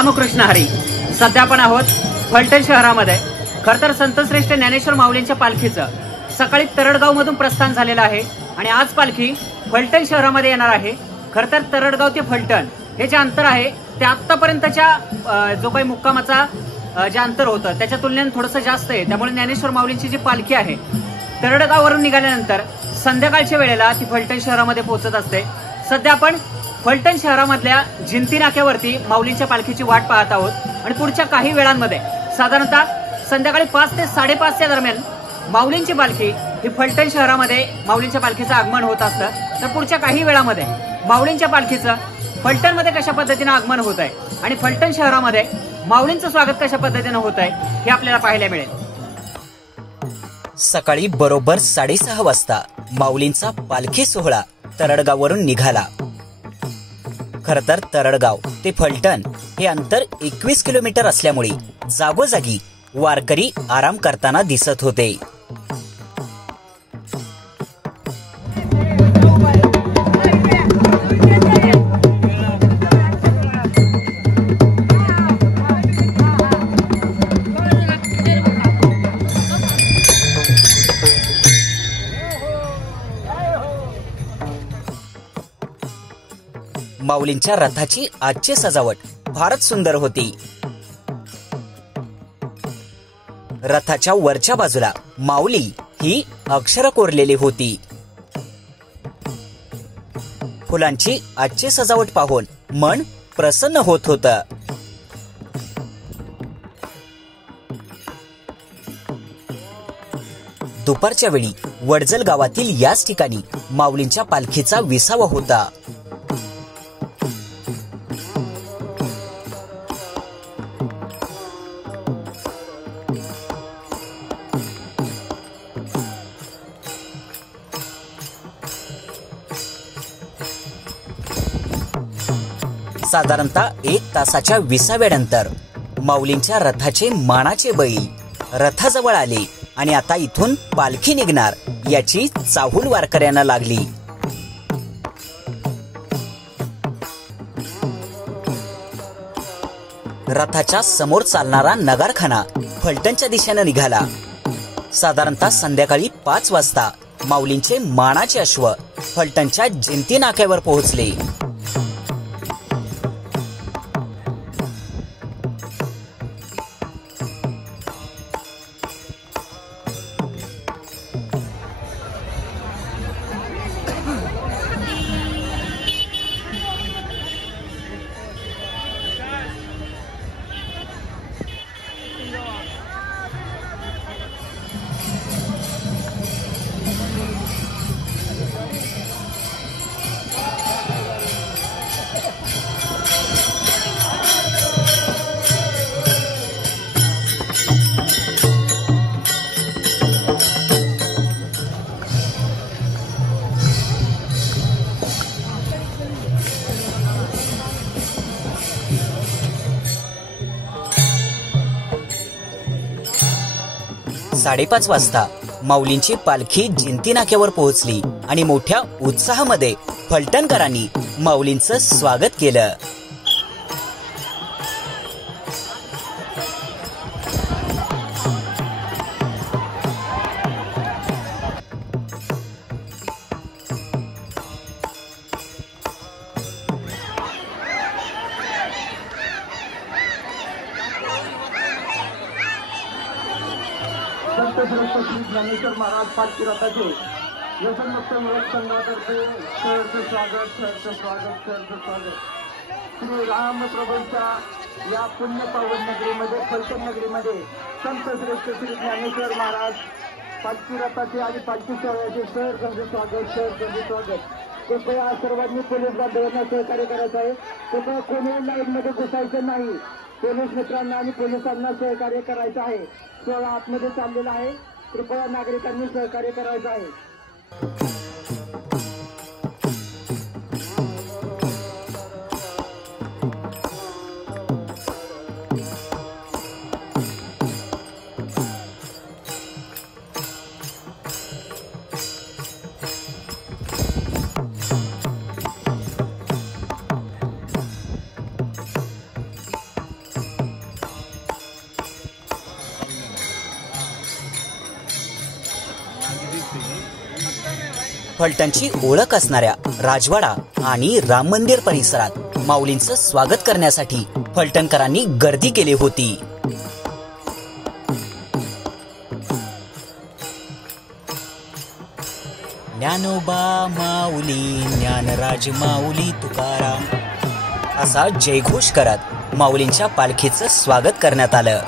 रामकृष्ण हरी. सध्या आपण आहोत फलटण शहरामध्ये. खरं तर संतश्रेष्ठ ज्ञानेश्वर माऊलींच्या पालखीचं सकाळी तरडगाव मधून प्रस्थान झालेलं आहे आणि आज पालखी फलटण शहरामध्ये येणार आहे. खरं तर तरडगाव ते फलटण हे जे अंतर आहे ते आतापर्यंतच्या जो काही मुक्कामाचा जे अंतर होतं त्याच्या तुलनेने थोडंसं जास्त आहे. त्यामुळे ज्ञानेश्वर माऊलींची जी पालखी आहे तरडगाववरून निघाल्यानंतर संध्याकाळच्या वेळेला ती फलटण शहरामध्ये पोहोचत असते. सध्या आपण फलटण शहरामधल्या जिंती नाक्यावरती माऊलींच्या पालखीची वाट पाहत आहोत आणि पुढच्या काही वेळांमध्ये साधारणतः संध्याकाळी 5 ते 5:30 दरम्यान माऊलींची पालखी ही फलटण शहरामध्ये माऊलींच्या पालखीचं आगमन होत असतं. तर पुढच्या काही वेळामध्ये माऊलींच्या पालखीचं फलटणमध्ये कशा पद्धतीनं आगमन होत आहे आणि फलटण शहरामध्ये माऊलींचं स्वागत कशा पद्धतीनं होत आहे हे आपल्याला पाहायला मिळेल. सकाळी बरोबर 6:30 वाजता माऊलींचा पालखी सोहळा तरडगाववरून निघाला. खरं तर तरडगाव ते फलटण हे अंतर 21 किलोमीटर असल्यामुळे जागोजागी वारकरी आराम करताना दिसत होते. माऊलींच्या रथाची आजची सजावट फारच सुंदर होती. रथाच्या वरच्या बाजूला माऊली ही अक्षर कोरलेली होती. फुलांची आजची सजावट पाहून मन प्रसन्न होत होतं. दुपारच्या वेळी वडजल गावातील याच ठिकाणी माऊलींच्या पालखीचा विसावा होता. साधारणतः 1 तासाच्या विसाव्यानंतर माऊलींच्या रथाचे मानाचे बैल रथाजवळ आले आणि आता इथून पालखी निघणार याची चाहूल वारकऱ्यांना लागली. रथाच्या समोर चालणारा नगारखाना फलटणच्या दिशेने निघाला. साधारणतः संध्याकाळी 5 वाजता माऊलींचे मानाचे अश्व फलटणच्या जिंती नाक्यावर पोहोचले. साडेपाच वाजता माऊलींची पालखी जिंती नाक्यावर पोहोचली आणि मोठ्या उत्साहामध्ये फलटणकरांनी माऊलींचं स्वागत केलं. ज्ञानेश्वर महाराज पालखी रथाचे व्यसनमुक्त युवक संघातर्फे सहर्ष स्वागत. श्री रामप्रभूंच्या या पुण्य पावन नगरीमध्ये फलटण नगरीमध्ये संत श्रेष्ठ श्री ज्ञानेश्वर महाराज पालखी रथाचे आणि पालखी सोहळ्याचे सहर्ष स्वागत. कृपया सर्वांनी पोलीस बांधवांना सहकार्य करायचं आहे. कृपया कोणी लाईन मध्ये घुसायचं नाही. पोलीस मित्रांना आणि पोलिसांना सहकार्य करायचं आहे. सोहळा आतमध्ये चाललेला आहे. कृपया नागरिकांनी सहकार्य करायचं आहे. फलटणची ओळख असणाऱ्या राजवाडा आणि राम मंदिर परिसरात माऊलींचं स्वागत करण्यासाठी फलटणकरांनी गर्दी केली होती. ज्ञानोबा माऊली, ज्ञानराज माऊली तुकाराम असा जयघोष करत माऊलींच्या पालखीचं स्वागत करण्यात आलं.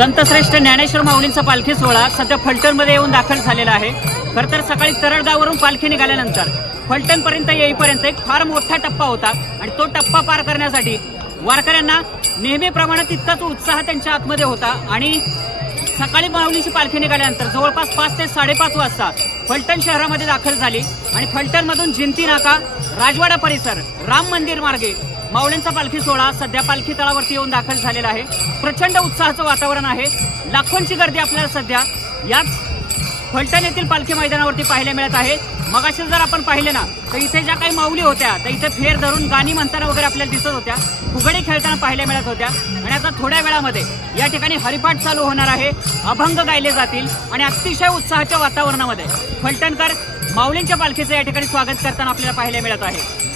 संतश्रेष्ठ ज्ञानेश्वर माऊलींचा पालखी सोहळा सध्या फलटणमध्ये येऊन दाखल झालेला आहे. खरं तर सकाळी तरडगाववरून पालखी निघाल्यानंतर फलटणपर्यंत येईपर्यंत एक फार मोठा टप्पा होता आणि तो टप्पा पार करण्यासाठी वारकऱ्यांना नेहमीप्रमाणे तितकाच उत्साह त्यांच्या आतमध्ये होता. आणि सकाळी माऊलीची पालखी निघाल्यानंतर जवळपास 5 ते 5:30 वाजता फलटण शहरामध्ये दाखल झाली आणि फलटणमधून जिंती नाका, राजवाडा परिसर, राम मंदिर मार्गे माऊलींचा पालखी सोहळा सध्या पालखी तळावरती येऊन दाखल झालेला आहे. प्रचंड उत्साहाचं वातावरण आहे. लाखोंची गर्दी आपल्याला सध्या याच फलटण येथील पालखी मैदानावरती पाहायला मिळत आहे. मगाशी जर आपण पाहिले ना तर इथे ज्या काही माऊली होत्या तर इथे फेर धरून गाणी म्हणताना वगैरे आपल्याला दिसत होत्या, फुगडी खेळताना पाहायला मिळत होत्या. आणि आता थोड्या वेळामध्ये या ठिकाणी हरिपाठ चालू होणार आहे, अभंग गायले जातील आणि अतिशय उत्साहाच्या वातावरणामध्ये फलटणकर माऊलींच्या पालखीचं या ठिकाणी स्वागत करताना आपल्याला पाहायला मिळत आहे.